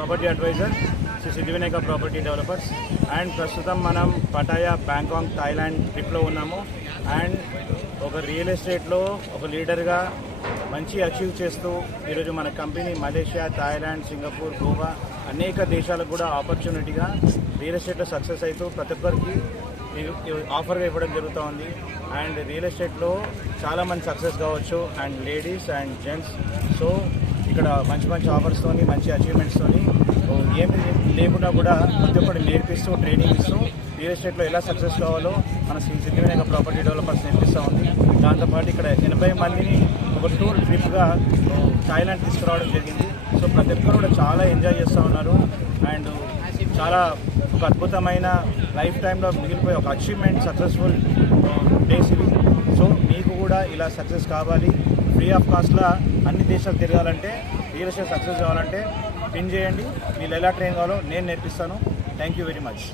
Property adviser Shri Siddhivinayaka property developers. And ప్రస్తుతం మనం Pattaya Bangkok Thailand ట్రిప్లో ఉన్నాము. అండ్ ఒక రియల్ ఎస్టేట్లో ఒక లీడర్గా మంచి అచీవ్ చేస్తూ ఈరోజు మన company Malaysia, Thailand, Singapore, Goa అనేక దేశాలకు కూడా ఆపర్చునిటీగా రియల్ ఎస్టేట్లో సక్సెస్ అవుతూ ప్రతి ఒక్కరికి ఆఫర్గా ఇవ్వడం జరుగుతూ ఉంది. అండ్ రియల్ ఎస్టేట్లో చాలామంది సక్సెస్ కావచ్చు, and ladies and gents. So ఇక్కడ మంచి మంచి ఆఫర్స్తోని, మంచి అచీవ్మెంట్స్తోని ఏమి లేకుండా కూడా ప్రతి ఒక్కటి నేర్పిస్తూ, ట్రైనింగ్ ఇస్తూ రియల్ ఎస్టేట్లో ఎలా సక్సెస్ కావాలో మన సిద్ధివినాయక ప్రాపర్టీ డెవలపర్స్ నేర్పిస్తూ ఉంది. దాంతోపాటు ఇక్కడ 80 మందిని ఒక టూర్ ట్రిప్గా థాయిలాండ్ తీసుకురావడం జరిగింది. సో ప్రతి ఒక్కరు కూడా చాలా ఎంజాయ్ చేస్తూ ఉన్నారు. అండ్ చాలా ఒక అద్భుతమైన లైఫ్ టైంలో మిగిలిపోయే ఒక అచీవ్మెంట్, సక్సెస్ఫుల్ డేస్ ఇవి. సో మీకు కూడా ఇలా సక్సెస్ కావాలి, ఫ్రీ ఆఫ్ కాస్ట్లో అన్ని దేశాలు తిరగాలంటే, రియల్ ఎస్టేట్ సక్సెస్ కావాలంటే పిన్ చేయండి. వీళ్ళు ఎలా ట్రైన్ కావాలో నేను నేర్పిస్తాను. Thank you very much.